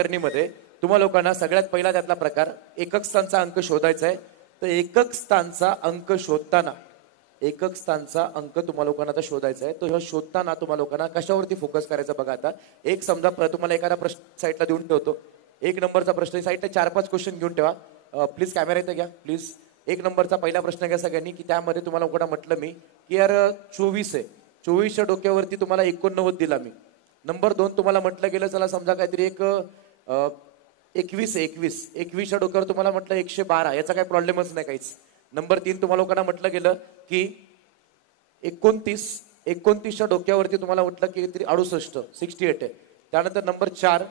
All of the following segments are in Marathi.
सरणीमध्ये तुम्हा लोकांना सगळ्यात पहिला त्यातला प्रकार एकक स्थानचा अंक शोधायचा आहे. तर एकक स्थानचा अंक शोधताना एकक स्थानचा अंक तुम्हा लोकांना आता शोधायचा आहे. तो शोधताना तुम्हा लोकांना कशावरती फोकस करायचा बघा. आता एक समजा तुम्हाला एखादा प्रश्न साईडला देऊन ठेवतो. एक नंबरचा प्रश्न साईडला 4-5 क्वेश्चन घेऊन ठेवा. प्लीज कॅमेरा इथे घ्या प्लीज. एक नंबरचा पहिला प्रश्न घ्या सगळ्यांनी की त्यामध्ये तुम्हाला लोकांना म्हटलं मी की यार 24 आहे. 24च्या डोक्यावरती तुम्हाला 89 दिला मी. नंबर 2 तुम्हाला म्हटलं गेलं चला समजा काहीतरी एक 21च्या डोक्यावर तुम्हाला म्हटलं 112. याचा काही प्रॉब्लेमच नाही काहीच. नंबर 3 तुम्हाला लोकांना म्हटलं गेलं की 29च्या डोक्यावरती तुम्हाला म्हटलं की काहीतरी 68 आहे. त्यानंतर नंबर 4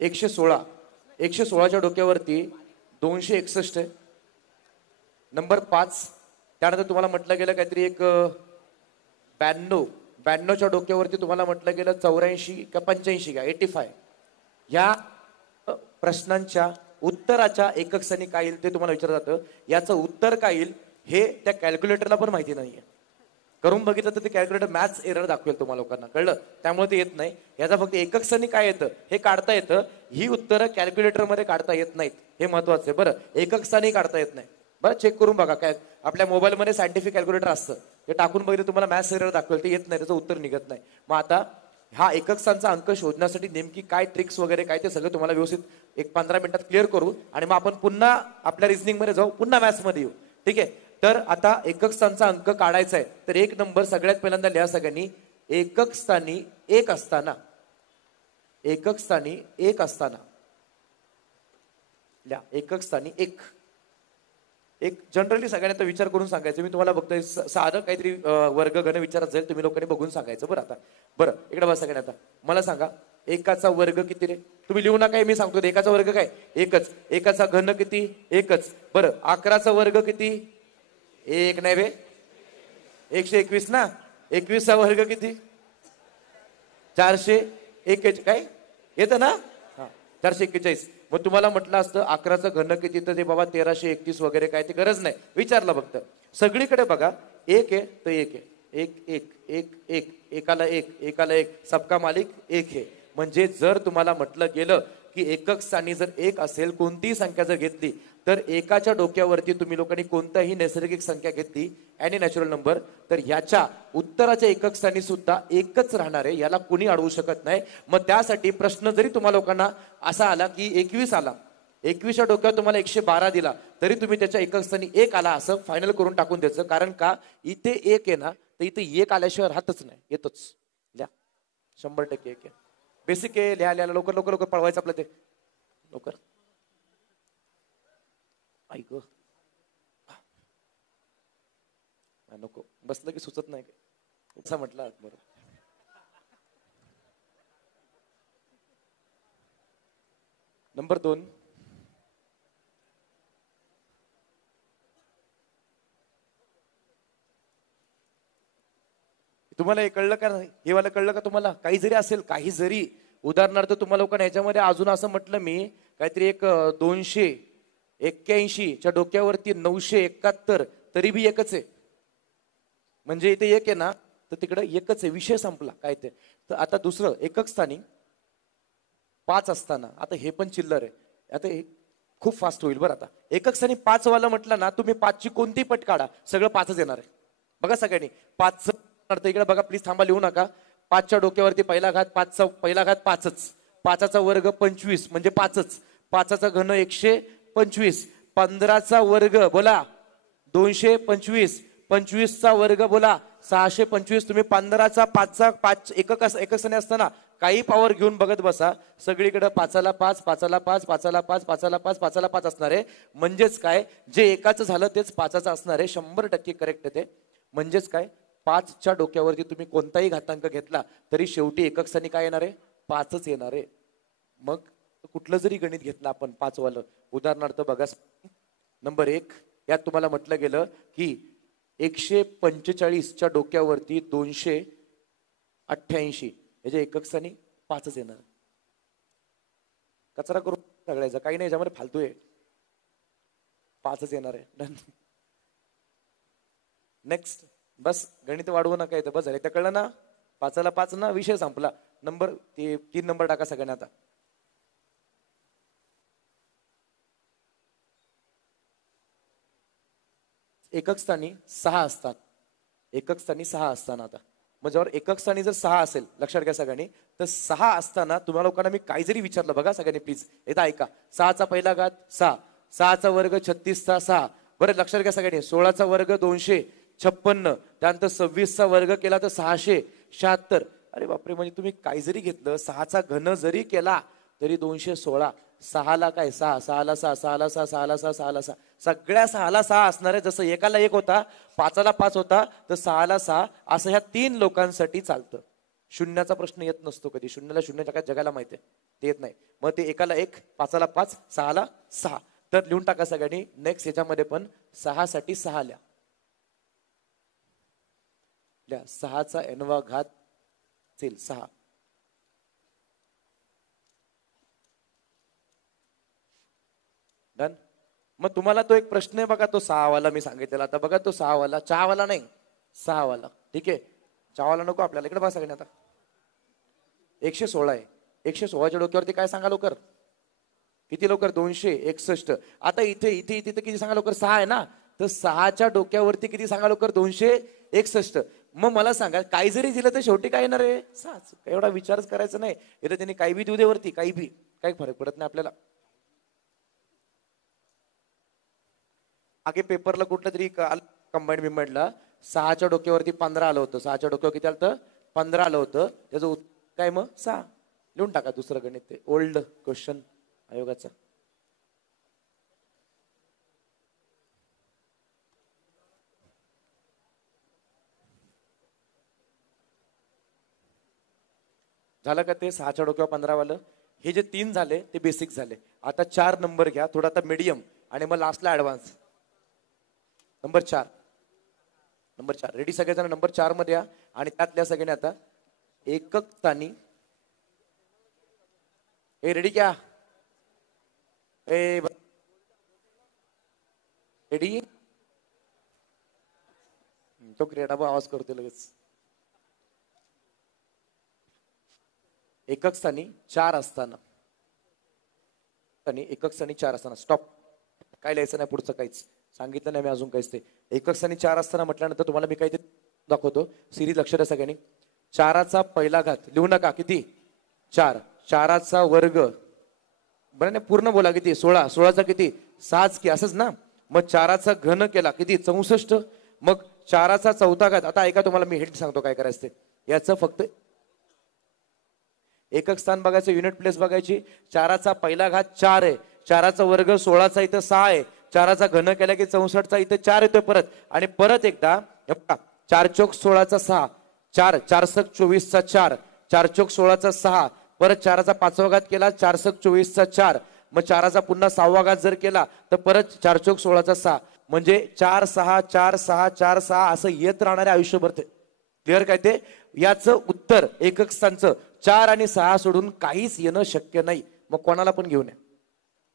116च्या डोक्यावरती 261 आहे. नंबर 5 त्यानंतर तुम्हाला म्हटलं गेलं काहीतरी एक 92च्या डोक्यावरती तुम्हाला म्हटलं गेलं 84 का 85 का 85. या प्रश्नांच्या उत्तराच्या एकक स्थानी काय येईल ते तुम्हाला विचारलं जातं. याचं उत्तर काय येईल हे त्या कॅल्क्युलेटरला पण माहिती नाहीये. करून बघितलं तर ते कॅल्क्युलेटर मॅथ्स एरर दाखवेल तुम्हाला लोकांना. कळलं? त्यामुळे ते येत नाही. याचा फक्त एकक स्थानी काय येतं हे काढता येतं. ही उत्तरं कॅल्क्युलेटरमध्ये काढता येत नाहीत. हे महत्वाचं आहे. बरं, एकक स्थानी काढता येत नाही. बरं, चेक करून बघा. काय आपल्या मोबाईलमध्ये सायंटिफिक कॅल्क्युलेटर असतं. ते टाकून बघितलं तुम्हाला मॅथ्स एरर दाखवेल. ते येत नाही, त्याचं उत्तर निघत नाही. मग आता हा एकक स्थानचा अंक शोधण्यासाठी नेमकी काय ट्रिक्स वगैरे काय ते सगळं तुम्हाला व्यवस्थित एक 15 मिनिटात क्लिअर करू आणि मग आपण पुन्हा आपल्या रिझनिंग मध्ये जाऊ, पुन्हा मॅथ्स मध्ये येऊ. ठीक आहे? तर आता एकक स्थानचा अंक काढायचा आहे. तर एक नंबर सगळ्यात पहिल्यांदा लिहा सगळ्यांनी. एकक स्थानी एक असताना एकक स्थानी एक जनरली सगळ्यांना विचार करून सांगायचं. मी तुम्हाला बघतोय साधं काहीतरी वर्ग घन विचारत जाईल, तुम्ही लोकांनी बघून सांगायचं. बरं, आता बरं इकडे बघा सगळ्यांना. आता मला सांगा एकाचा वर्ग किती रे? तुम्ही लिहू नका, मी सांगतो. एकाचा वर्ग काय? एकच. एकाचा घन किती? एकच. बरं, 11चा वर्ग किती? एक नाही बे, 121 ना. 21चा वर्ग किती? 441. काय येतं ना? 441. मग तुम्हाला म्हटलं असतं 11चं घन किती, तर ते बाबा 1331 वगैरे काय ते गरज नाही. विचारलं फक्त. सगळीकडे बघा एक आहे तर एक आहे. एक एक एक एक एकाला एक सबका मालिक एक आहे. म्हणजे जर तुम्हाला म्हटलं गेलं की एकक स्थानी जर एक असेल, कोणतीही संख्या जर घेतली तर एकाच्या डोक्यावरती तुम्ही लोकांनी कोणताही नैसर्गिक संख्या घेतली एनी नॅचरल नंबर, तर ह्याच्या उत्तराच्या एकक स्थानी सुद्धा एकच राहणार आहे. याला कोणी अडवू शकत नाही. मग त्यासाठी प्रश्न जरी तुम्हाला लोकांना असा आला की 21 आला, 21च्या डोक्यावर तुम्हाला 112 दिला, तरी तुम्ही त्याच्या एकक स्थानी एक आला असं फायनल करून टाकून द्यायचं. कारण का इथे एक आहे ना, तर इथे एक आल्याशिवाय राहतच नाही, येतोच. लिहा 100% एक आहे. बेसिक आहे. लिहा लिहा लवकर लवकर लवकर पळवायचं आपलं ते लवकर. ऐक नको, बसलं की सुचत नाही असं म्हटलं. बरोबर. नंबर 2 तुम्हाला हे कळलं का? हे वाला कळलं का तुम्हाला? काही जरी असेल, काही जरी उदाहरणार्थ तुम्हाला लोकांना ह्याच्यामध्ये अजून असं म्हटलं मी काहीतरी एक 281च्या डोक्यावरती 971, तरी बी एकच आहे. म्हणजे इथे एक आहे ना, तर तिकडे एकच आहे. विषय संपला काय ते. तर आता दुसरं एकक स्थानी 5 असताना, आता हे पण चिल्लर आहे. आता हे खूप फास्ट होईल. बरं, आता एकक स्थानी 5 वाला म्हटलं ना, तुम्ही 5ची कोणती पट काढा, सगळं 5च येणार आहे. बघा सगळ्यांनी 5 अर्थ इकडे बघा प्लीज, थांबा, लिहू नका. 5च्या डोक्यावरती पहिला घात 5चा पहिला घात 5च. 5चा वर्ग 25 म्हणजे 5च. 5चा घन 125. 15चा वर्ग बोला 225. 25चा वर्ग बोला 625. तुम्ही 15चा 5चा 5 एकक स्थानी असताना काही पॉवर घेऊन बघत बसा, सगळीकडे 5ला 5 5ला 5 5ला 5 5ला 5 5ला 5 असणार आहे. म्हणजेच काय, जे एकाचं झालं तेच 5चं असणार आहे. 100% करेक्ट आहे ते. म्हणजेच काय, 5च्या डोक्यावरती तुम्ही कोणताही घातांक घेतला तरी शेवटी एकक स्थानी काय येणार आहे? 5च येणार आहे. मग कुठलं जरी गणित घेतलं आपण 5 वालं, उदाहरणार्थ बघा नंबर 1, यात तुम्हाला म्हटलं गेलं की 145च्या डोक्यावरती 288, याच्या एकक स्थानी 5च येणार. कचरा करून सगळ्याचा काही नाही, याच्यामध्ये फालतू आहे. 5च येणार आहे. नेक्स्ट. बस गणित वाढवू नका, येतं बस झालं. कळलं ना? पाचाला 5 ना, विषय संपला. नंबर ते 3 नंबर टाका सगळ्यांना आता. एकक स्थानी 6 असतात. एकक स्थानी 6 असताना आता मग जेव्हा एकक स्थानी जर 6 असेल, लक्षात घ्या सगळ्यांनी, तर 6 असताना तुम्हाला लोकांना मी काय जरी विचारलं बघा सगळ्यांनी प्लीज एकदा ऐका. 6चा पहिला घात 6, 6चा वर्ग 36चा 6. बरं लक्षात घ्या सगळ्यांनी, 16चा वर्ग 256, त्यानंतर 26चा वर्ग केला तर 676. अरे बापरे, म्हणजे तुम्ही काय जरी घेतलं, 6चा घन जरी केला तरी 216. 6ला काय 6, 6ला 6, 6ला 6, 6ला 6, 6ला 6, सगळ्या 6ला 6 असणार आहे. जसं एकाला 1 होता, 5ला 5 होता, तर 6ला 6 असं ह्या 3 लोकांसाठी चालतं. शून्याचा प्रश्न येत नसतो कधी. शून्याला शून्य काय जगाला माहिती आहे, ते येत नाही. मग ते एकाला 1, 5ला 5, 6ला 6. तर लिहून टाका सगळ्यांनी. नेक्स्ट याच्यामध्ये पण 6 साठी 6 लिहा. 6चा n वा घात असेल 6. डन. मग तुम्हाला तो एक प्रश्न आहे बघा, तो 6 वाला मी सांगितलेला. आता बघा तो 6 वाला, 4 वाला नाही, 6 वाला. ठीक आहे, 4 वाला नको आपल्याला. इकडे बघा सगळ्यांनी आता. 116 आहे. 116च्या डोक्यावरती काय सांगा लवकर, किती लवकर, 261. आता इथे इथे इथे किती सांगा लवकर, 6 आहे ना, तर 6च्या डोक्यावरती किती सांगा लवकर, 261. मग मला सांगा, काही जरी दिलं तर शेवटी काय येणार आहे, 6च. एवढा विचारच करायचा नाही. इथं त्यांनी काही बी देऊ दे वरती, काही बी, काही फरक पडत नाही आपल्याला. आगे पेपरला कुठलं तरी कंबाईंड बिंबाईंडला 6च्या डोक्यावरती 15 आलं होतं. 6च्या डोक्यावर किती आलं होतं, 15 आलं होतं. त्याचं काय मग 6 लिहून टाका. दुसरं गणित ते ओल्ड क्वेश्चन आयोगाचा. झालं का ते 6च्या डोक्यावर 15 वालं. हे जे 3 झाले ते बेसिक झाले. आता 4 नंबर घ्या, थोडा आता मीडियम, आणि मग लास्टला ऍडव्हान्स. नंबर 4, नंबर 4 रेडी सगळेजण. नंबर 4 मध्ये या, आणि त्यातल्या सगळ्यांनी आता एकक स्थानी. ए रेडी क्या, ए रेडी, तो क्रिएट आवाज करतो लगेच. एकक स्थानी 4 असताना, आणि एकक स्थानी 4 असताना स्टॉप. काय लिहायचं नाही पुढचं, काहीच सांगितलं नाही मी अजून काहीच. ते एकक स्थानी 4 असताना म्हटल्यानंतर तुम्हाला मी काहीतरी दाखवतो. सिरीज लक्ष द्या सगळ्यांनी. 4चा पहिला घात लिहू नका, किती 4, 4चा वर्ग, बरं नाही पूर्ण बोला, किती 16, 16चा किती 6 की असंच ना. मग 4चा घन केला किती 64. मग 4चा चौथा घात. आता ऐका, तुम्हाला मी हिंट सांगतो काय करायचं ते. याचं फक्त एकक स्थान बघायचं, युनिट प्लेस बघायची. 4चा पहिला घात 4 आहे, 4चा वर्ग 16चा इथं 6 आहे, 4चा घन केला की 64चा इथं 4 येतोय परत. आणि परत एकदा 4 चौक 16चा 6, 4 4 सक 24चा 4, 4 चौक 16चा 6, परत 4चा 5वा घात केला, 4 सक 24चा 4, मग 4चा पुन्हा 6वा घात जर केला तर परत 4 चौक 16चा 6, म्हणजे 4 6 4 6 4 6 असं येत राहणारे आयुष्यभर. ते क्लिअर काय ते. याचं उत्तर एकक स्थानचं 4 आणि 6 सोडून काहीच येणं शक्य नाही. मग कोणाला पण घेऊन या.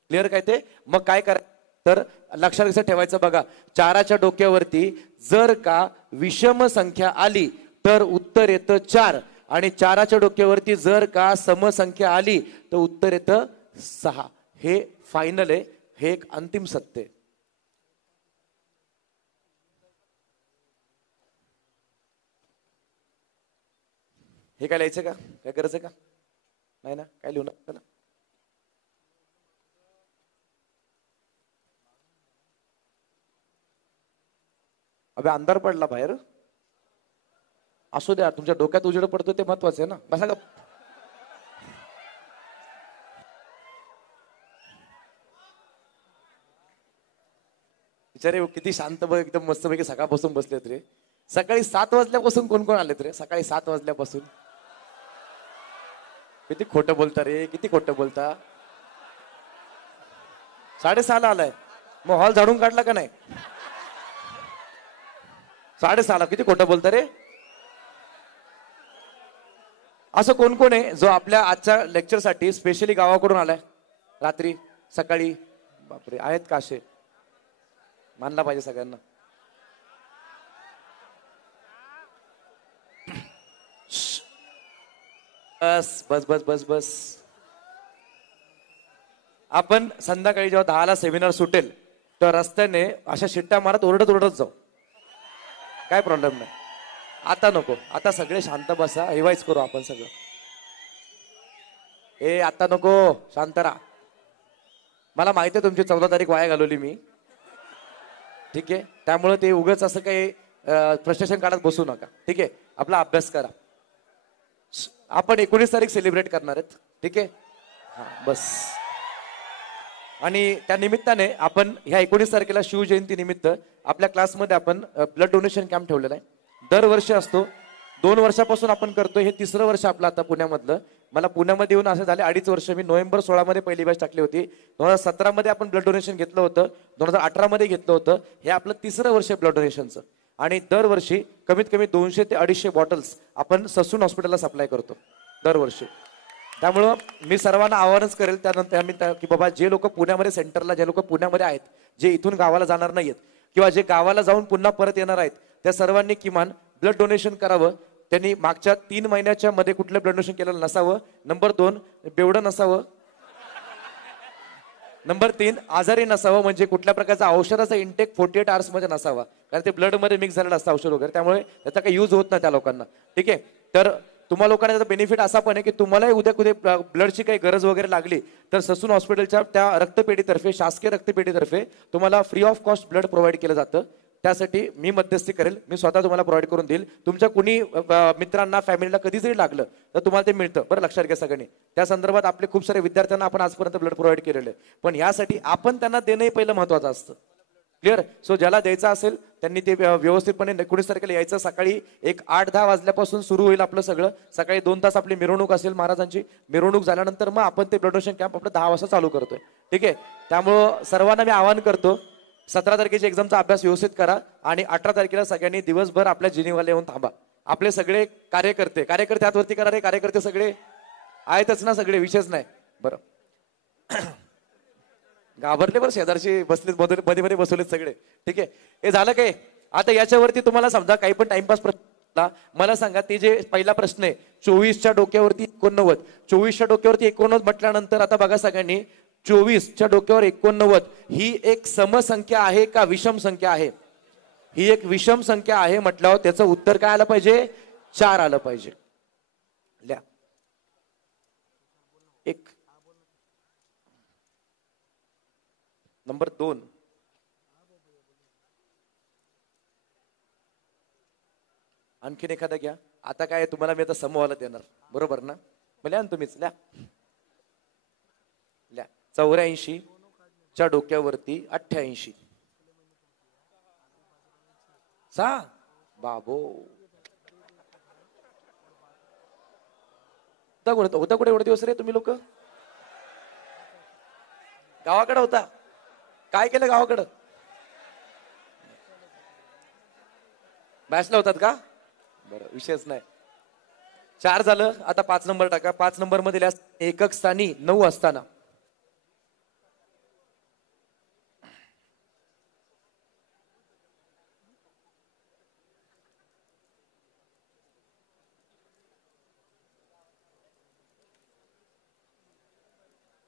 क्लिअर काय ते. मग काय करायचं तर लक्षात कसं ठेवायचं बघा. 4च्या डोक्यावरती जर का विषम संख्या आली तर उत्तर येतं 4, आणि 4च्या डोक्यावरती जर का समसंख्या आली तर उत्तर येतं 6. हे फायनल आहे, हे एक अंतिम सत्य आहे. हे काय लिहायचं का, काय करायचं का, नाही ना, काय लिहू नका ना. अबे अंधार पडला बाहेर, असू द्या, तुमच्या डोक्यात उजेड पडतो ते महत्वाचं आहे ना. बसा का. बिचारे किती शांत बघ, एकदम मस्तपैकी सकाळपासून बसलेत रे. सकाळी 7 वाजल्यापासून कोण कोण आलेत रे, सकाळी 7 वाजल्यापासून. किती खोटं बोलता रे, किती खोटं बोलता. 6:30 आलाय, मग हॉल झाडून काढला का नाही. 6:30 किती खोटं बोलता रे. असं कोण कोण आहे जो आपल्या आजच्या लेक्चरसाठी स्पेशली गावाकडून आलाय रात्री सकाळी. बापरे, आहेत का असे, मानला पाहिजे सगळ्यांना. बस बस बस बस बस. आपण संध्याकाळी जेव्हा 10ला सेमिनार सुटेल तर रस्त्याने अशा शिट्ट्या मारत ओरडत ओरडत जाऊ, काय प्रॉब्लेम नाही. आता नको, आता सगळे शांत बसा, रिवाइज करू आपण सगळं. आता नको, शांत राहा. मला माहिती आहे तुमची 14 तारीख वाया घालवली मी, ठीक आहे. त्यामुळे ते उगाच असं काही फ्रस्ट्रेशन काढत बसू नका, ठीक आहे. आपला अभ्यास करा. आपण 19 तारीख सेलिब्रेट करणार आहेत, ठीक आहे. हा बस. आणि त्या निमित्ताने आपण ह्या 19 तारखेला शिवजयंती निमित्त आपल्या क्लासमध्ये आपण ब्लड डोनेशन कॅम्प ठेवलेला आहे. दरवर्षी असतो, 2 वर्षापासून आपण करतोय. हे 3रं वर्ष आपलं आता पुण्यामधलं. मला पुण्यामध्ये येऊन असं झाले 2.5 वर्ष. मी नोव्हेंबर 16 मध्ये पहिली बॅच टाकली होती. 2017 मध्ये आपण ब्लड डोनेशन घेतलं होतं, 2018 मध्ये घेतलं होतं. हे आपलं 3रं वर्ष ब्लड डोनेशनचं. आणि दरवर्षी कमीत कमी 200 ते 250 बॉटल्स आपण ससून हॉस्पिटलला सप्लाय करतो दरवर्षी. त्यामुळं मी सर्वांना आवाहनच करेल त्यानंतर आम्ही की बाबा जे लोक पुण्यामध्ये सेंटरला, जे लोक पुण्यामध्ये आहेत, जे इथून गावाला जाणार नाहीत किंवा जे गावाला जाऊन पुन्हा परत येणार आहेत, त्या सर्वांनी किमान ब्लड डोनेशन करावं. त्यांनी मागच्या 3 महिन्याच्या मध्ये कुठलं ब्लड डोनेशन केलेलं नसावं. नंबर 2 बेवडं नसावं. नंबर 3 आजारी नसावं, म्हणजे कुठल्या प्रकारचा औषधाचा इंटेक 48 आवर्स मध्ये नसावा, कारण ते ब्लड मध्ये मिक्स झालेलं असतं औषध वगैरे, त्यामुळे त्याचा काही यूज होत नाही त्या लोकांना, ठीक आहे. तर तुम्हा लोकांना त्याचा बेनिफिट असा पण आहे की तुम्हालाही उद्या कुठे ब्लडची काही गरज वगैरे लागली तर ससून हॉस्पिटलच्या त्या रक्तपेढीतर्फे, शासकीय रक्तपेढीतर्फे तुम्हाला free of cost blood provide केलं जातं. त्यासाठी मी मध्यस्थी करेल, मी स्वतः तुम्हाला प्रोव्हाइड करून देईल. तुमच्या कुणी मित्रांना, फॅमिलीला कधी जरी लागलं तर तुम्हाला ते मिळतं, बरं लक्षात घ्या सगळ्यांनी. त्या संदर्भात आपले खूप सारे विद्यार्थ्यांना आपण आजपर्यंत ब्लड प्रोव्हाइड केलेलं आहे, पण यासाठी आपण त्यांना देणंही पहिलं महत्वाचं असतं. क्लिअर. सो ज्याला द्यायचं असेल त्यांनी ते व्यवस्थितपणे 19 तारखेला यायचं. सकाळी एक 8-10 वाजल्यापासून सुरू होईल आपलं सगळं. सकाळी 2 तास आपली मिरवणूक असेल, महाराजांची मिरवणूक झाल्यानंतर मग आपण ते ब्लड डोनेशन कॅम्प आपलं 10 वाजता चालू करतोय, ठीक आहे. त्यामुळं सर्वांना मी आवाहन करतो, 17 तारखेच्या एक्झामचा अभ्यास व्यवस्थित करा आणि 18 तारखेला सगळ्यांनी दिवसभर आपल्या जिनिवाला येऊन थांबा. आपले सगळे कार्यकर्ते हातवरती करा रे, कार्यकर्ते सगळे आहेतच ना, सगळे विषयच नाही. बरं घाबरले बरं, शेजारशी बसलेत मध्ये मध्ये बसवलेत सगळे, ठीक आहे. हे झालं काय. आता याच्यावरती तुम्हाला समजा काही पण टाइमपास प्रश्न मला सांगा. ते जे पहिला प्रश्न आहे 24च्या डोक्यावरती 89, 24च्या डोक्यावरती 89 म्हटल्यानंतर आता बघा सगळ्यांनी, 24च्या डोक्यावर 89 ही एक समसंख्या आहे का विषम संख्या आहे? ही एक विषम संख्या आहे म्हटल्यावर त्याचं उत्तर काय आलं पाहिजे? 4 आलं पाहिजे. लिहा 1. नंबर 2, आणखीन एखादा घ्या. आता काय तुम्हाला मी आता समूहाला देणार, बरोबर ना? लिहा तुम्हीच, लिहा 84च्या डोक्यावरती 88. 6 बाबो होता कुठे एवढे दिवस रे तुम्ही लोक? गावाकडे होता. काय केलं गावाकडं? मॅचला होतात का? बरं, विषयच नाही. 4 झालं. आता 5 नंबर टाका. 5 नंबर मध्ये एकक स्थानी 9 असताना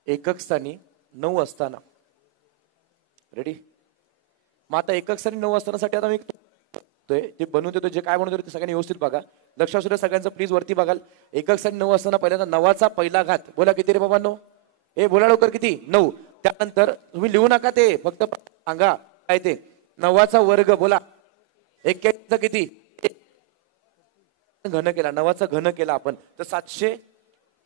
एकक स्थानी 9 असताना रेडी. मग आता एकक स्थानी 9 असतानासाठी आता मी ते बनवून देतो. जे काय बनवतो ते सगळ्यांनी व्यवस्थित बघा, लक्ष असू द्या सगळ्यांचं प्लीज. वरती बघाल. एकक स्थानी 9 असताना पहिल्यांदा 9चा पहिला घात बोला किती रे बाबा? 9. बोला लवकर किती? 9. त्यानंतर तुम्ही लिहू नका ते, फक्त सांगा काय ते. 9चा वर्ग बोला. 81चा किती? घन केला. 9चा घन केला आपण तर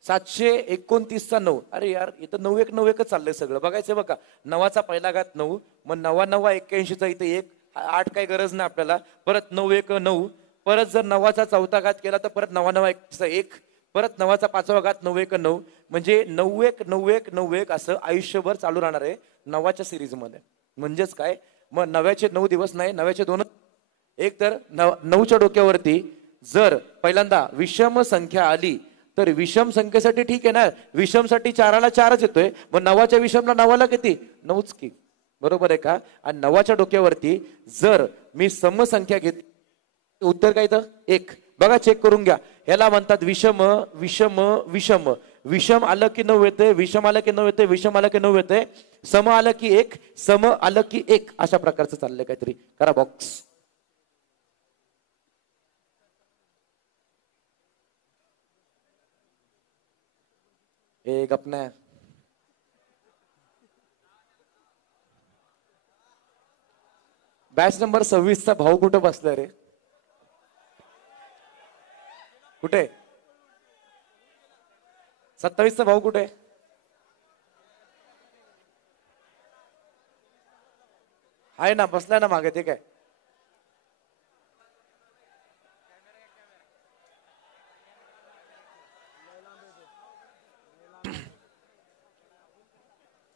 729चा 9. अरे यार इथं 9-1-9-1च चाललंय सगळं. बघायचं बघा. 9चा पहिला घात 9, मग 9-9-81चा इथं 1, 8 काही गरज नाही आपल्याला. परत 9-1-9, परत जर 9चा चौथा घात केला तर परत 9-9-81चा 1, परत 9चा 5वा घात 9-1-9, म्हणजे 9-1-9-1-9-1 असं आयुष्यभर चालू राहणार आहे 9च्या सिरीज मध्ये. म्हणजेच काय, मग 9चे 9 दिवस नाही, 9चे 2. एक तर 9च्या डोक्यावरती जर पहिल्यांदा विषम संख्या आली तर विषम संख्येसाठी ठीक आहे ना, विषमसाठी 4ला 4च येतोय. मग 9च्या विषमला 9ला किती? 9च की, बरोबर आहे का? आणि 9च्या डोक्यावरती जर मी समसंख्या घेत, उत्तर काय तर 1. बघा चेक करून घ्या. ह्याला म्हणतात विषम विषम विषम. विषम आलं की 9 येते, विषम आलं की 9 येते, विषम आलं की 9 येते, सम आलं की 1, सम आलं की 1, अशा प्रकारचं चाललंय काहीतरी. करा बॉक्स. एक अपना बॅच नंबर 26चा भाऊ कुठं बसलाय रे? कुठे? 27चा भाऊ कुठे? आहे ना, बसलाय ना मागे. ते काय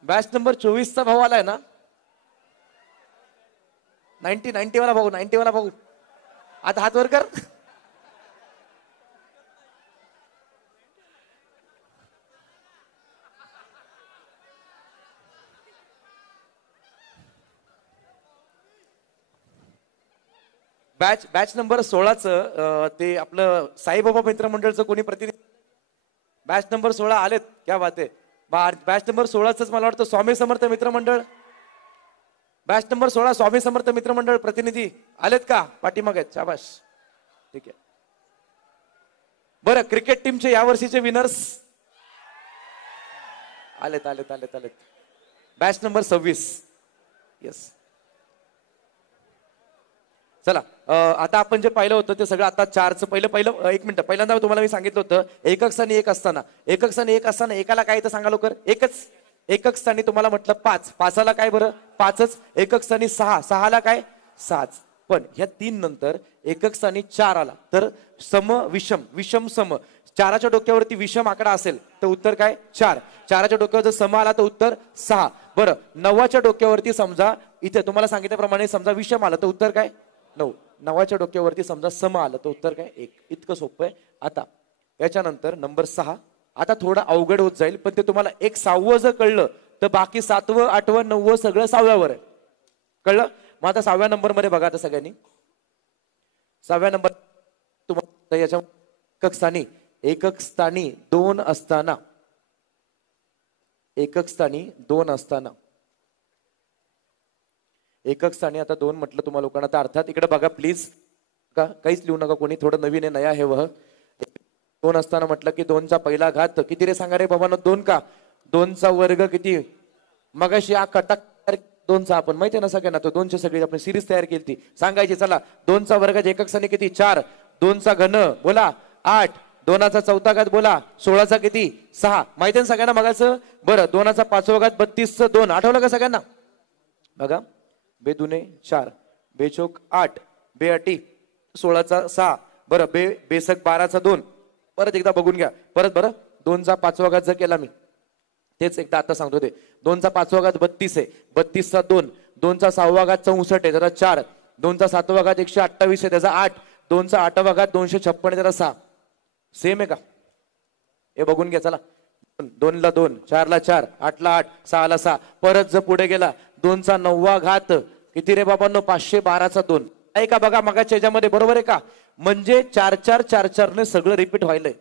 बॅच नंबर 24चा भाऊ आलाय ना? 90 वाला भाऊ, 90 वाला भाऊ, आता हात वर कर. बॅच नंबर 16चं ते आपलं साईबाबा मित्र मंडळचं कोणी प्रतिनिधी? बॅच नंबर 16 आलेत, क्या बात आहे. बॅच नंबर 16च मला वाटतं स्वामी समर्थ मित्रमंडळ. बॅच नंबर 16 स्वामी समर्थ मित्रमंडळ प्रतिनिधी आलेत का? पाठीमागे आहेत, शाबाश. ठीक आहे. बरं, क्रिकेट टीमचे या वर्षीचे विनर्स आलेत आलेत आलेत आलेत. Batch number 26. येस. चला, आता आपण जे पाहिलं होतं ते सगळं आता 4चं पहिलं एक मिनिट. पहिल्यांदा तुम्हाला मी सांगितलं होतं एकक स्थानी एक असताना, एकक स्थानी एक असताना एकाला काय येतं सांगा लवकर? एकच. एकक स्थानी तुम्हाला म्हटलं 5, 5ला काय बरं? 5च. एकक स्थानी 6, 6ला काय? 6च. पण ह्या 3 नंतर एकक स्थानी 4 आला तर सम विषम, विषम सम. 4च्या डोक्यावरती विषम आकडा असेल तर उत्तर काय? 4. 4च्या डोक्यावर जर सम आला तर उत्तर 6. बरं, 9च्या डोक्यावरती समजा इथे तुम्हाला सांगितल्याप्रमाणे समजा विषम आलं तर उत्तर काय? 9. 9च्या डोक्यावरती समजा सम आलं तर उत्तर काय? 1. इतकं सोपं आहे. आता याच्यानंतर नंबर 6 आता थोडं अवघड होत जाईल, पण ते तुम्हाला एक 6वं जर कळलं तर बाकी 7वं 8वं 9वं सगळं 6व्यावर आहे. कळलं? मग आता 6व्या नंबर मध्ये बघा आता सगळ्यांनी. 6व्या नंबर तुम्हाला याच्या एकक स्थानी 2 असताना, एकक स्थानी 2 असताना, एकक स्थानी आता 2 म्हटलं तुम्हाला लोकांना तर अर्थात इकडे बघा प्लीज. का काहीच लिहू नका कोणी, थोडं नवीन आहे, नया हे वह. 2 असताना म्हटलं की 2चा पहिला घात किती रे सांगा रे बाबांनो? 2 का? 2चा वर्ग किती? मगाशी हा कटक 2चा आपण माहिती आहे ना सगळ्यांना, तो 2ची सगळी आपण सिरीज तयार केली ती सांगायची. चला, 2चा वर्ग एकक स्थानी किती? 4. 2चा घन बोला 8. 2चा चौथा घात बोला 16चा किती? 6. माहिती आहे सगळ्यांना मगाचं? बरं, 2चा 5वा घात 32चं 2. आठवलं का सगळ्यांना? बघा, 2 दुने 4, 2 चौक 8, 2 अटी 16चा 6. बरं, बेसक 12चा 2. परत एकदा बघून घ्या परत. बरं, 2चा 5वा घात जर केला मी, तेच एकदा आता सांगतो ते. 2चा 5वा घात 32 आहे, 32चा 2. 2चा 6वा घात 64 आहे, त्याचा 4. 2चा 7वा घात 128 आहे, त्याचा 8. 2चा 8वा घात 256 आहे, त्याचा 6. सेम आहे का? हे बघून घ्या. चला, 2ला 2, 4ला 4, 8ला 8, 6ला 6. परत जर पुढे गेला 2चा 9वा घात किती रे बाबांनो? 512चा 2 आहे का? बघा मगाच्या याच्यामध्ये बरोबर आहे का? म्हणजे 4 4 4 4 ने सगळं रिपीट व्हायलंय.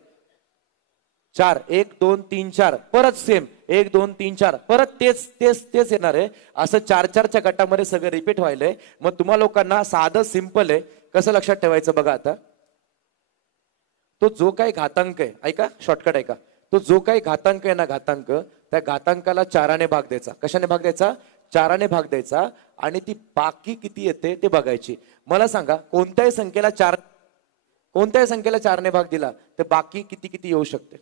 4 1 2 3 4 परत सेम 1 2 3 4 परत तेच तेच तेच येणार आहे. असं 4 4च्या गटामध्ये सगळं रिपीट व्हायलंय. मग तुम्हा लोकांना साधं सिंपल आहे, कसं लक्षात ठेवायचं बघा. आता तो जो काही घातांक आहे, ऐका शॉर्टकट ऐका, तो जो काही घातांक आहे ना, घातांक, त्या घातांकाला 4ने भाग द्यायचा. कशाने भाग द्यायचा? 4ने भाग द्यायचा. आणि ती बाकी किती येते ते बघायची. मला सांगा, कोणत्याही संख्येला 4ने भाग दिला तर बाकी किती किती येऊ शकते?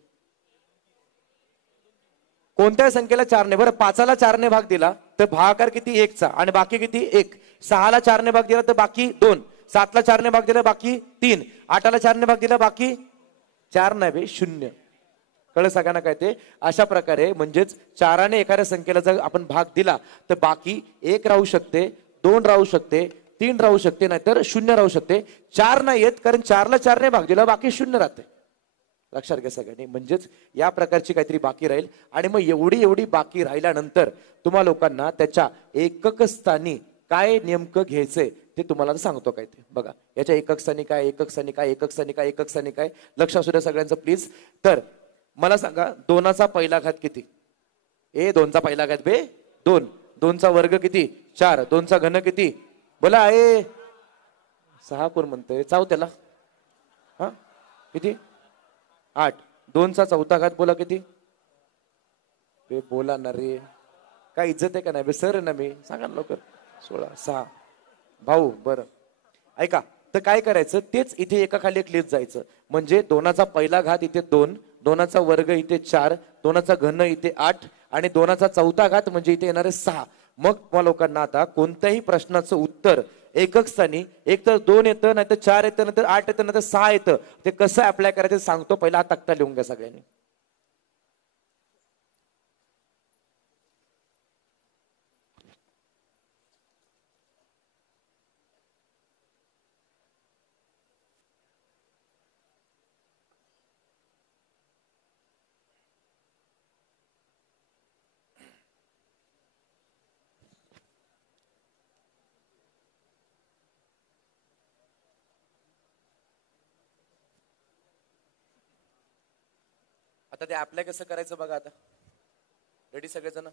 कोणत्याही संख्येला 4ने, बरं 5ला 4ने भाग दिला तर भागाकार किती? 1चा आणि बाकी किती? 1. 6ला 4ने भाग दिला तर बाकी 2. 7ला 4ने भाग दिला बाकी 3. 8ला 4ने भाग दिला बाकी 4 नाही बे, 0. कळलं सगळ्यांना काय ते? अशा प्रकारे म्हणजेच 4ने एखाद्या संख्येला जर आपण भाग दिला तर बाकी 1 राहू शकते, 2 राहू शकते, 3 राहू शकते, नाहीतर 0 राहू शकते. 4 नाही येत कारण 4ला 4ने भाग दिला बाकी 0 राहते. लक्षात घ्या सगळ्यांनी. म्हणजेच या प्रकारची काहीतरी बाकी राहील. आणि मग एवढी बाकी राहिल्यानंतर तुम्हा लोकांना त्याच्या एकक स्थानी काय नेमकं घ्यायचंय ते तुम्हाला सांगतो काय ते बघा. याच्या एकक स्थानी काय, एकक स्थानी काय, एकक स्थानी काय, एकक स्थानी काय, लक्ष असू द्या सगळ्यांचं प्लीज. तर मला सांगा दोनाचा पहिला घात किती? ए दोनचा पहिला घात बे 2, दोनचा वर्ग किती 4, दोनचा घन किती बोला ए 6 कोण म्हणतोय चाव त्याला. हा किती 8, दोनचा चौथा घात बोला किती बे बोला ना रे, काय इज्जत आहे का नाही बे सर आहे ना मी, सांगा ना लवकर. 16 6 भाऊ बरं ऐका. तर काय करायचं तेच इथे एका खाली एक लिहित जायचं. म्हणजे दोनाचा पहिला घात इथे 2, दोनाचा वर्ग इथे 4, दोनाचा घन इथे 8 आणि दोनाचा चौथा घात म्हणजे इथे येणारे 6. मग तुम्हा लोकांना आता कोणत्याही प्रश्नाचं उत्तर एकक स्थानी एक तर 2 येतं, नाही तर 4 येतं, नाही तर 8 येतं, नाही तर 6 येतं. ते कसं अप्लाय करायचं सांगतो. पहिला हा तक्ता लिहून घ्या सगळ्यांनी. आता ते अप्लाय कसं करायचं बघा. आता रेडी सगळेजण?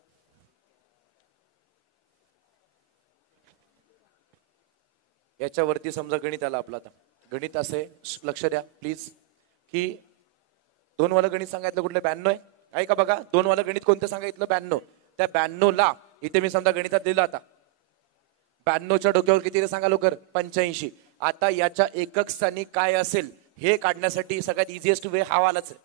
याच्यावरती समजा गणित आला आपला. आता गणित असे लक्ष द्या प्लीज की 2 वाला गणित सांगायचं कुठलं 92 आहे. ऐका बघा 2 वाला गणित कोणतं सांगितलं 92. त्या 92 ला इथे मी समजा गणितात दिलं. आता 92च्या डोक्यावर किती ते सांगा लवकर 85. आता याच्या एकक स्थानी काय असेल हे काढण्यासाठी सगळ्यात इझिएस्ट वे हा वालाच आहे.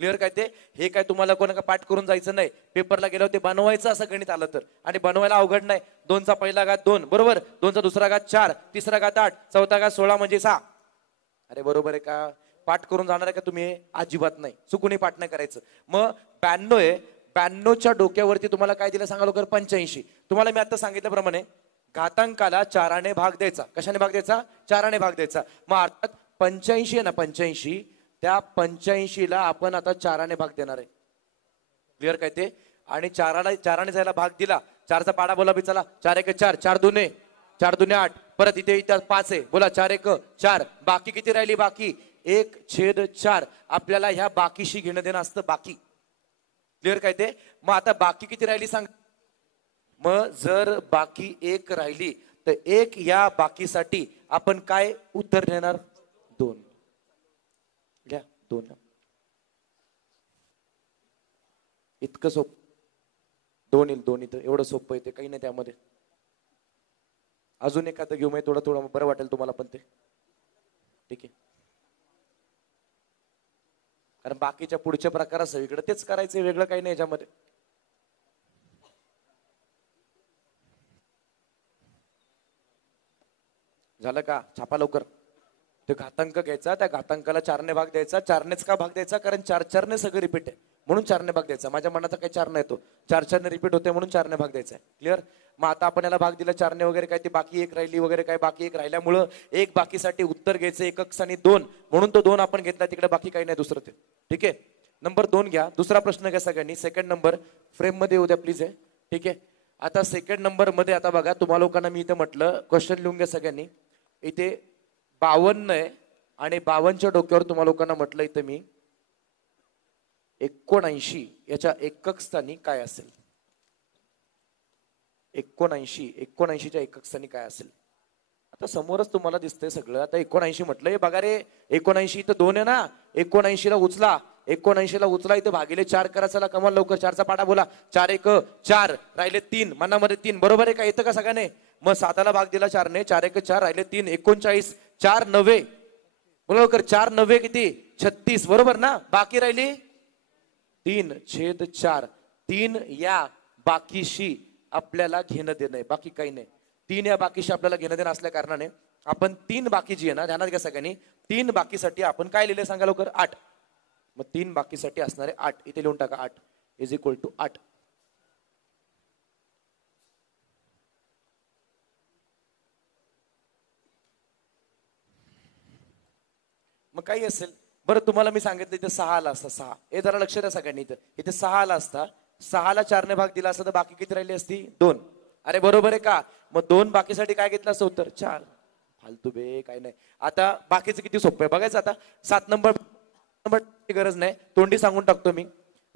क्लिअर काय ते? हे काय तुम्हाला कोणा का पाठ करून जायचं नाही, पेपरला गेल्यावर ते बनवायचं असं गणित आलं तर. आणि बनवायला अवघड नाही. 2चा पहिला घात 2 बरोबर, 2चा दुसरा घात 4, तिसरा घात 8, चौथा घात 16 म्हणजे 6. अरे बरोबर आहे का? पाठ करून जाणार आहे का तुम्ही? अजिबात नाही, चुकूनही पाठ नाही करायचं. मग 92 आहे, 92च्या डोक्यावरती तुम्हाला काय दिलं सांगा लवकर 85. तुम्हाला मी आता सांगितल्याप्रमाणे घातांकाला 4ने भाग द्यायचा. कशाने भाग द्यायचा? 4ने भाग द्यायचा. मग अर्थात 85 आहे ना 85, त्या 85ला आपण आता 4ने भाग देणार आहे. क्लिअर काय ते? आणि 4ने जायला भाग दिला. 4चा पाडा बोला बी चला. 4 1 4, 4 2 8. परत इथे इथे 5 आहे बोला. 4 1 4. बाकी किती राहिली? बाकी 1/4. आपल्याला ह्या बाकीशी घेणं देणं असतं बाकी. क्लिअर काय ते? मग आता बाकी किती राहिली सांग. मग जर बाकी 1 राहिली तर 1 या बाकीसाठी आपण काय उत्तर देणार? 2. घ्या 2. इतकं सोपं. 2 येईल 2 इथं. एवढं सोपं येते काही नाही त्यामध्ये. अजून एखादं घेऊ मग थोडं थोडं बरं वाटेल तुम्हाला पण ते. ठीक आहे. कारण बाकीच्या पुढच्या प्रकार सगळीकडे तेच करायचं, वेगळं काही नाही याच्यामध्ये. झालं का? छापा लवकर. ते घातांक घ्यायचा, त्या घातांकाला 4ने भाग द्यायचा. 4नेच का भाग द्यायचा? कारण 4 सगळं रिपीट आहे म्हणून 4ने भाग द्यायचा. माझ्या मनाचा काही 4 नाही, तो 4 रिपीट होते म्हणून 4ने भाग द्यायचा. क्लिअर? मग आता आपण याला भाग दिला 4ने वगैरे काय, ती बाकी 1 राहिली वगैरे काय, बाकी 1 राहिल्यामुळं 1 बाकीसाठी उत्तर घ्यायचं एकक स्थानी 2 म्हणून तो 2 आपण घेतला. तिकडे बाकी काही नाही दुसरं ते. ठीक आहे. नंबर 2 घ्या. दुसरा प्रश्न घ्या सगळ्यांनी. सेकंड नंबर फ्रेम मध्ये येऊ द्या प्लीज आहे. ठीक आहे. आता सेकंड नंबर मध्ये आता बघा तुम्हाला लोकांना मी इथं म्हटलं क्वेश्चन लिहून घ्या सगळ्यांनी. इथे 52 आहे आणि 52च्या डोक्यावर तुम्हाला लोकांना म्हटलं इथं मी 79 याच्या एकक स्थानी काय असेल? 79च्या एकक स्थानी काय असेल? आता समोरच तुम्हाला दिसतंय सगळं. आता 79 म्हटलंय बघा रे. 79 इथं 2 आहे ना. 79ला उचला. 79ला उचला. इथं भागिले 4 करा. चला कमाल लवकर. 4चा पाडा बोला. 4 1 4 राहिले 3. मनामध्ये 3 बरोबर आहे का? येतं का सगळ्याने? मग 7ला भाग दिला 4ने. 4 1 4 राहिले 3. 39. 4 9 बोला लवकर. 4 9 किती? 36 बरोबर ना. बाकी राहिली 3/4. 3 या बाकीशी आपल्याला घेणं देणं आहे, बाकी काही नाही. 3 या बाकीशी आपल्याला घेणं देणं असल्या कारणाने आपण 3 बाकी जी आहे ना, ध्यानात घ्या सगळ्यांनी. 3 बाकीसाठी आपण काय लिहिले सांगा लवकर? 8. मग 3 बाकीसाठी असणारे 8 इथे लिहून टाका. 8 = 8. मग काही असेल बरं. तुम्हाला मी सांगितलं इथे 6 आला असता. 6 हे जरा लक्ष द्या सगळ्यांनी. इथे 6 आला असता. 6ला 4ने भाग दिला असता तर बाकी किती राहिली असती? 2. अरे बरोबर आहे का? मग 2 बाकीसाठी काय घेतलं असं उत्तर? 4. फालतू बे काय नाही. आता बाकीचं किती सोपं आहे बघायचं. आता 7 नंबर गरज नाही, तोंडी सांगून टाकतो मी.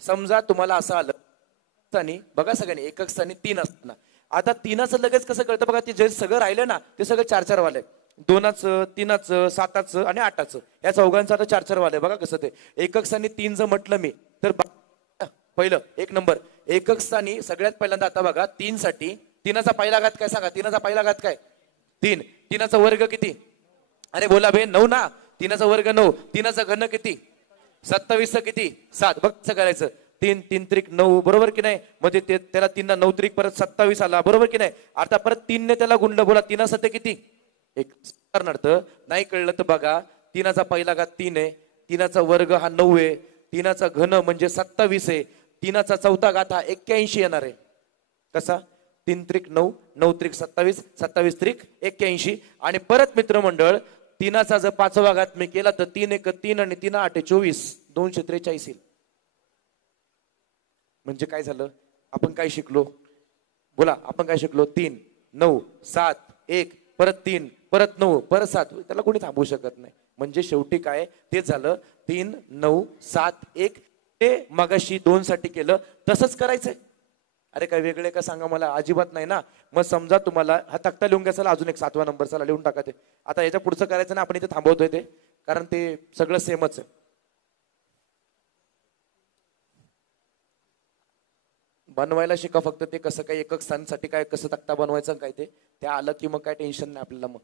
समजा तुम्हाला असं आलं स्थानी, बघा सगळ्यांनी एकक स्थानी 3 असताना, आता 3चं लगेच कसं कळतं बघा, ते जे सगळं राहिलं ना ते सगळं 4-4 वाले. 2चं, 3चं, 7चं आणि 8चं, या चौघांचं आता 4-4 वाले. बघा कसं ते एकक स्थानी 3 जर म्हटलं मी तर पहिलं 1 नंबर एकक स्थानी सगळ्यात पहिल्यांदा. आता बघा 3 साठी 3चा पहिला घात काय सांगा? 3चा पहिला घात काय? 3. 3चा वर्ग किती? अरे बोला बे 9 ना. 3चा वर्ग 9. 3चा घन किती? 27. किती? 7. बघ कसं करायचं. 3 3 त्रिक 9, बरोबर की नाही? मग ते त्याला 3 9 त्रिक परत 27 आला, बरोबर की नाही? आता परत 3 ने त्याला गुणलं. बोला 3 7 किती? 1. उदाहरणार्थ नाही कळलं तर बघा, 3चा पहिला घात 3 आहे, 3चा वर्ग हा 9 आहे, 3चा घन म्हणजे 27 आहे, 3चा चौथा घात हा 81 येणार आहे. कसा? 3 त्रिक 9, 9 त्रिक 27, 27 त्रिक 81. आणि परत मित्रमंडळ 3चा जर 5वा घात मी केला तर 3 1 3 आणि 3 8 24, 243 येईल. म्हणजे काय झालं? आपण काय शिकलो? बोला आपण काय शिकलो? 3 9 7 1 परत 3 परत 9 परत 7. त्याला कोणी थांबवू शकत नाही. म्हणजे शेवटी काय तेच झालं. 3 9 7 1 ते मगाशी 2 साठी केलं तसंच करायचंय. अरे काय वेगळे का सांगा मला? अजिबात नाही ना. मग समजा तुम्हाला हा तक्ता लिहून घ्या. अजून एक 7वा नंबर चला लिहून टाका ते. आता याच्या पुढचं करायचं ना, आपण इथे थांबवतोय ते, कारण ते सगळं सेमच आहे. बनवायला शिका फक्त. ते कसं काय एकक स्थानासाठी काय कसं तक्ता बनवायचं काय ते आलं की मग काय टेन्शन नाही आपल्याला. मग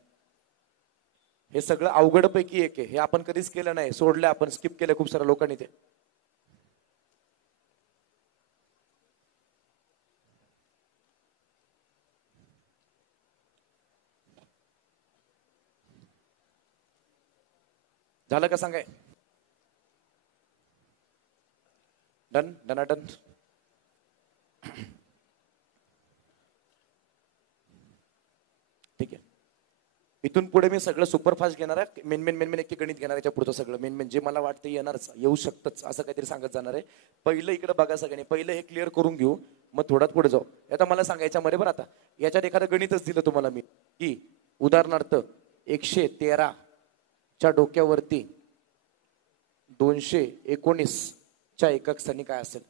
हे सगळं अवघड पैकी एक आहे. हे आपण कधीच केलं नाही, सोडलं, आपण स्किप केलं खूप साऱ्या लोकांनी ते. झालं का सांगाय? डन डनाडन. ठीक आहे. इथून पुढे मी सगळं सुपरफास्ट घेणार आहे. मेन मेन मेन मेन एक गणित घेणार. याच्या पुढचं सगळं मेन मेन जे मला वाटतं येणारच, येऊ शकतंच असं काहीतरी सांगत जाणार आहे. पहिलं इकडे बघा सगळ्यांनी, पहिलं हे क्लिअर करून घेऊ, मग थोड्यात पुढे जाऊ. आता मला सांगायच्या मध्ये बरं, आता याच्यात एखादं गणितच दिलं तुम्हाला मी की उदाहरणार्थ 113 च्या डोक्यावरती 219 च्या एकक स्थानी काय असेल?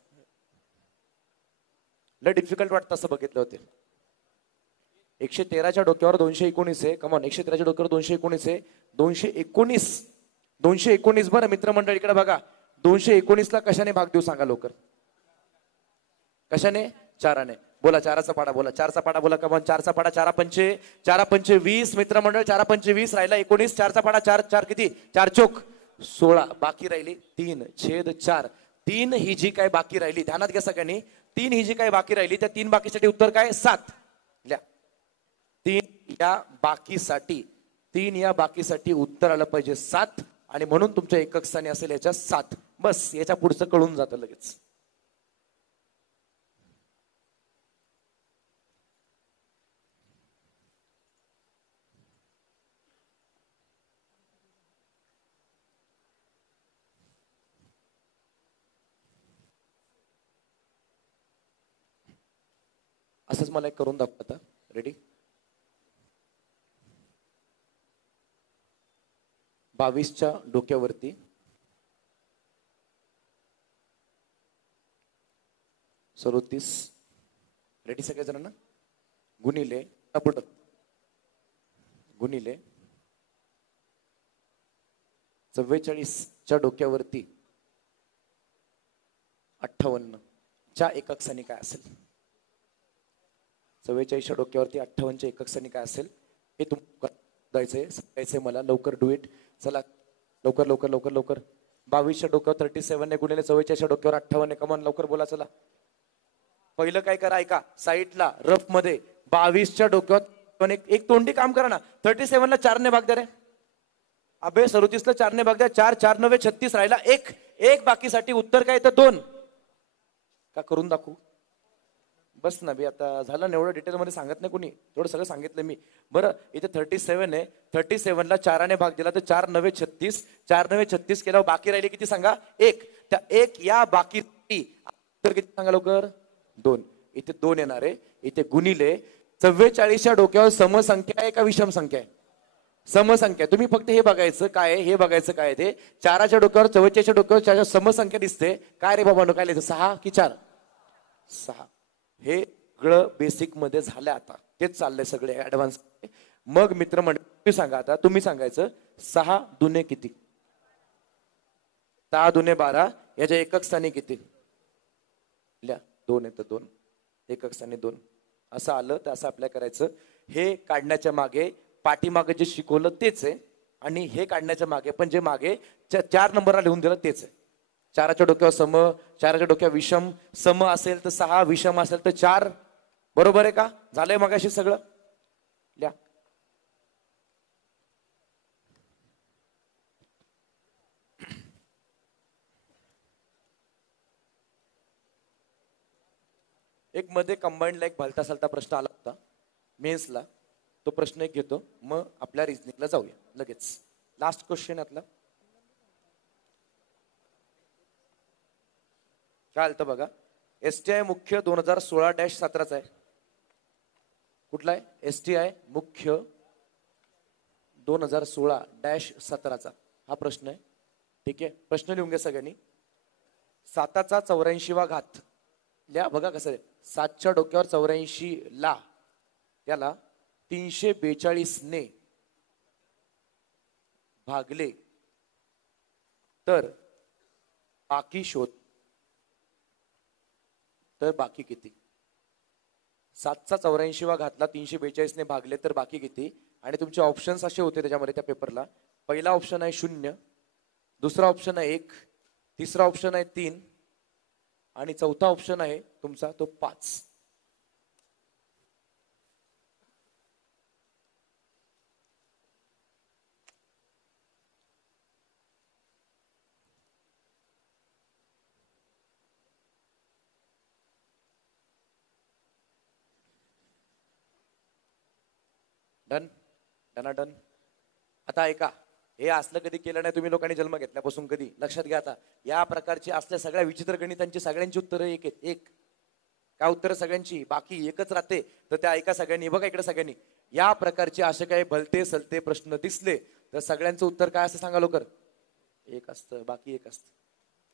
लय डिफिकल्ट वाटतं असं बघितलं होते. 113 च्या डोक्यावर 219 आहे. कमॉन, 113 च्या डोक्यावर 219 आहे. 219 219 बरं मित्रमंडळ इकडे बघा. 219 ला कशाने भाग देऊ सांगा लवकर? कशाने? 4ने. बोला 4चा पाडा, बोला 4चा पाडा, बोला कमॉन. 4चा पाडा 4 पंचे 4 पंचे 20 मित्रमंडळ. 4 पंचे 20 राहिला 19. 4चा पाडा 4 4 किती? 4 चोक 16. बाकी राहिली 3/4. 3 ही जी काय बाकी राहिली, ध्यानात घ्या सगळ्यांनी, 3 ही जी काय बाकी राहिली त्या 3 बाकीसाठी उत्तर काय? 7. लिहा 3 या बाकीसाठी, 3 या बाकीसाठी उत्तर आलं पाहिजे 7. आणि म्हणून तुमच्या एकक स्थानी असेल याच्या 7. बस याच्या पुढचं कळून जातं लगेच. असंच मला एक करून दाखवा आता. रेडी? 22 च्या डोक्यावरती 37, रेडी सगळे जण ना? गुणिले गुणिले 44 च्या डोक्यावरती 58 च्या एकक स्थानी काय असेल? 44 च्या डोक्यावरती 58 च्या एकक स्थानी काय असेल हे तुम्हाला द्यायचंय, सांगायचंय मला. लवकर डू इट. चला लवकर लवकर लवकर लवकर. 22 च्या डोक्यावर 37 ने गुणिले 44 च्या डोक्यावर 58. कमान लवकर बोला. चला पहिलं काय करा ऐका, साईडला रफ मध्ये 22 च्या डोक्यावर एक तोंडी काम करा ना. 37 ला 4 ने भाग द्या रे. अबे 37 ला 4 ने भाग द्या. 4 4 9 36 राहिला 1. 1 बाकीसाठी उत्तर काय येतं? 2. का करून दाखवू? बस ना बी, आता झालं ना. एवढं डिटेल मध्ये सांगत नाही कोणी, एवढं सगळं सांगितलं मी. बरं इथे 37 आहे. 37 ला 4 ने भाग दिला तर 4 9 36. 4 9 36 केल्यावर बाकी राहिली किती सांगा? 1. त्या 1 या बाकी उत्तर किती सांगा लवकर? 2. इथे 2 येणार आहे. इथे गुणिले 44च्या डोक्यावर समसंख्या आहे का विषम संख्या आहे? समसंख्या. तुम्ही फक्त हे बघायचं काय आहे, हे बघायचं काय आहे ते. 4च्या डोक्यावर 44च्या डोक्यावर 4 समसंख्या दिसते. काय रे बाबा, काय लिहायचं? 6 की 4? 6. हे सगळं बेसिक मध्ये झालं. आता तेच चाललंय सगळे ऍडव्हान्स. मग मित्रमंडळी सांगा, आता तुम्ही सांगायचं 6 दुने किती? 6 दुने 12. याच्या एकक स्थानी किती? 2 येतं 2. एकक स्थानी 2. असं आलं तर असं अप्लाय करायचं. हे काढण्याच्या मागे पाठीमागे जे शिकवलं तेच आहे, आणि हे काढण्याच्या मागे पण जे मागे 4 नंबरला लिहून दिलं तेच आहे. 4च्या डोक्यावर सम, 4च्या डोक्यावर विषम. सम असेल तर 6, विषम असेल तर 4. बरोबर आहे का? झालंय मगाशी सगळं. लिहा. एक मध्ये कंबाईंडला एक भलता सलता प्रश्न आला होता मेन्सला. तो प्रश्न एक घेतो, मग आपल्या रिजनिंगला जाऊया लगेच. लास्ट क्वेश्चन आपला काय आलं बघा. STI मुख्य 2016-17 आहे. कुठला आहे? STI मुख्य 2016-17 हा प्रश्न आहे. ठीक आहे, प्रश्न लिहून घ्या सगळ्यांनी. 7चा 84वा घात लिहा. बघा कसं आहे. 7च्या डोक्यावर 84 ला त्याला 342 ने भागले तर बाकी शोध. तर बाकी किती? 7चा 84वा घातला 342 ने भागले तर बाकी किती? आणि तुमचे ऑप्शन्स असे होते त्याच्यामध्ये त्या पेपरला. पहिला ऑप्शन आहे 0, दुसरा ऑप्शन आहे 1, तिसरा ऑप्शन आहे 3, आणि चौथा ऑप्शन आहे तुमचा तो 5. डन. डन. आता ऐका, हे असलं कधी केलं नाही तुम्ही लोकांनी जन्म घेतल्यापासून कधी. लक्षात घ्या. आता या प्रकारची असल्या सगळ्या विचित्र गणितांची सगळ्यांची उत्तरं एक आहेत. एक काय उत्तरं सगळ्यांची, बाकी एकच राहते. तर त्या ऐका सगळ्यांनी. बघा इकडे सगळ्यांनी. या प्रकारचे असे काही भलते सलते प्रश्न दिसले तर सगळ्यांचं उत्तर काय असं सांगा लवकर. एक असतं, बाकी एक असतं.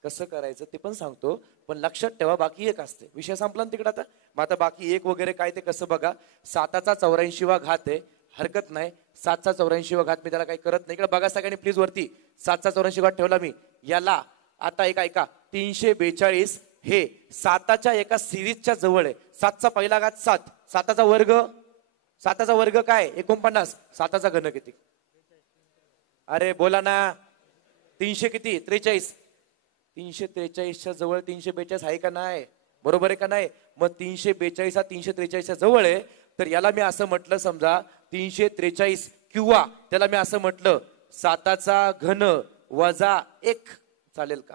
कसं करायचं ते पण सांगतो, पण लक्षात ठेवा बाकी एक असते. विषय संपला ना तिकडे. आता मग आता बाकी एक वगैरे काय ते कसं बघा. 7चा 84वा घात आहे, हरकत नाही. 7चा 84वा घात मी त्याला काही करत नाही. इकडे बघा सगळ्यांनी प्लीज वरती. 7चा 84 घात ठेवला मी. याला आता एक ऐका, 342 हे 7च्या एका सिरीजच्या जवळ आहे. 7चा पहिला घात 7, 7चा वर्ग, 7चा वर्ग काय 49. 7चा घन किती? अरे बोला ना. 300 किती? 43. 343च्या जवळ 342 आहे का नाही? बरोबर आहे का नाही? मग 342 हा 343च्या जवळ आहे. तर याला मी असं म्हटलं समजा 343, किंवा त्याला मी असं म्हटलं 7चा घन वजा 1. चालेल का?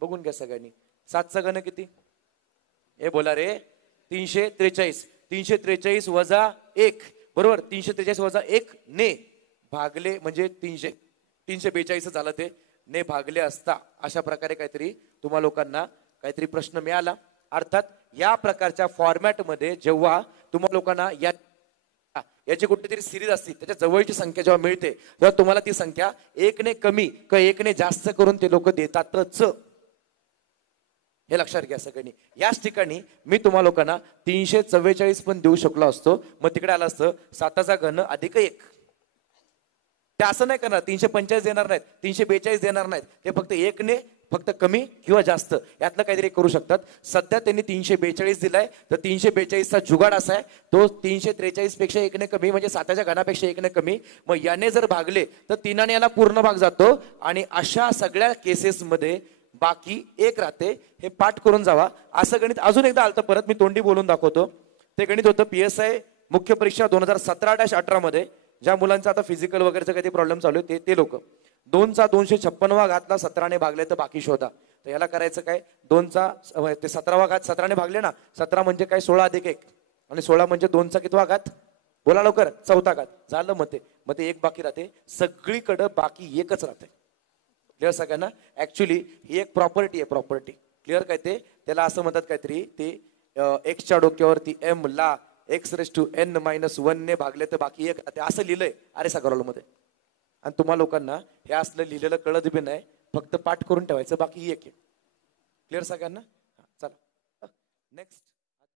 बघून घ्या सगळ्यांनी. 7चा घन किती? हे बोला रे. 343. 343 वजा 1 बरोबर. 343 वजा 1 ने भागले म्हणजे 342 झालं. ते ने भागले असता अशा प्रकारे काहीतरी तुम्हा लोकांना काहीतरी प्रश्न मिळाला. अर्थात या प्रकारच्या फॉर्मॅट मध्ये जेव्हा तुम्हा लोकांना याची कुठेतरी सिरीज असते त्याच्या जवळची संख्या जेव्हा मिळते तेव्हा तुम्हाला ती संख्या 1 ने कमी किंवा 1 ने जास्त करून ते लोक देतातच. हे लक्षात घ्या सगळ्यांनी. याच ठिकाणी मी तुम्हा लोकांना 344 पण देऊ शकलो असतो. मग तिकडे आलं असतं 7चा घन अधिक 1. ते असं नाही करणार. 345 देणार नाहीत, 342 देणार नाहीत. ते फक्त 1 ने फक्त कमी किंवा जास्त यातलं काहीतरी करू शकतात. सध्या त्यांनी 342 दिलाय तर 342चा जुगाड असा आहे तो 343 पेक्षा 1 ने कमी म्हणजे 7च्या घनापेक्षा 1 ने कमी. मग याने जर भागले तर 3ने याला पूर्ण भाग जातो. आणि अशा सगळ्या केसेसमध्ये बाकी 1 राहते. हे पाठ करून जावा. असं गणित अजून एकदा आलतं परत मी तोंडी बोलून दाखवतो. ते गणित होतं PSI मुख्य परीक्षा 2017-18 मध्ये. ज्या मुलांचा आता फिजिकल वगैरेचा काही प्रॉब्लेम चालू आहे ते लोक. 2चा 256वा घातला 17ने भागले तर बाकी शोधा. तर याला करायचं काय, 2चा ते 17वा घात 17ने भागले ना. 17 म्हणजे काय 16 अधिक 1 आणि 16 म्हणजे 2चा कितवा घात? बोला लवकर. 4था घात झालं. मग ते 1 बाकी राहते. सगळीकडे बाकी 1च राहते. क्लिअर सगळ्यांना? ऍक्च्युली ही एक प्रॉपर्टी आहे. प्रॉपर्टी क्लिअर काय ते त्याला असं म्हणतात काहीतरी ते एक्सच्या डोक्यावरती M ला x⁻n−1 ने भागले तर बाकी 1 ते असं लिहिलंय अरे सगळं मध्ये. आणि तुम्हा लोकांना हे असलं लिहिलेलं कळत बी नाही, फक्त पाठ करून ठेवायचं, बाकी 1 आहे. क्लिअर सगळ्यांना? चला.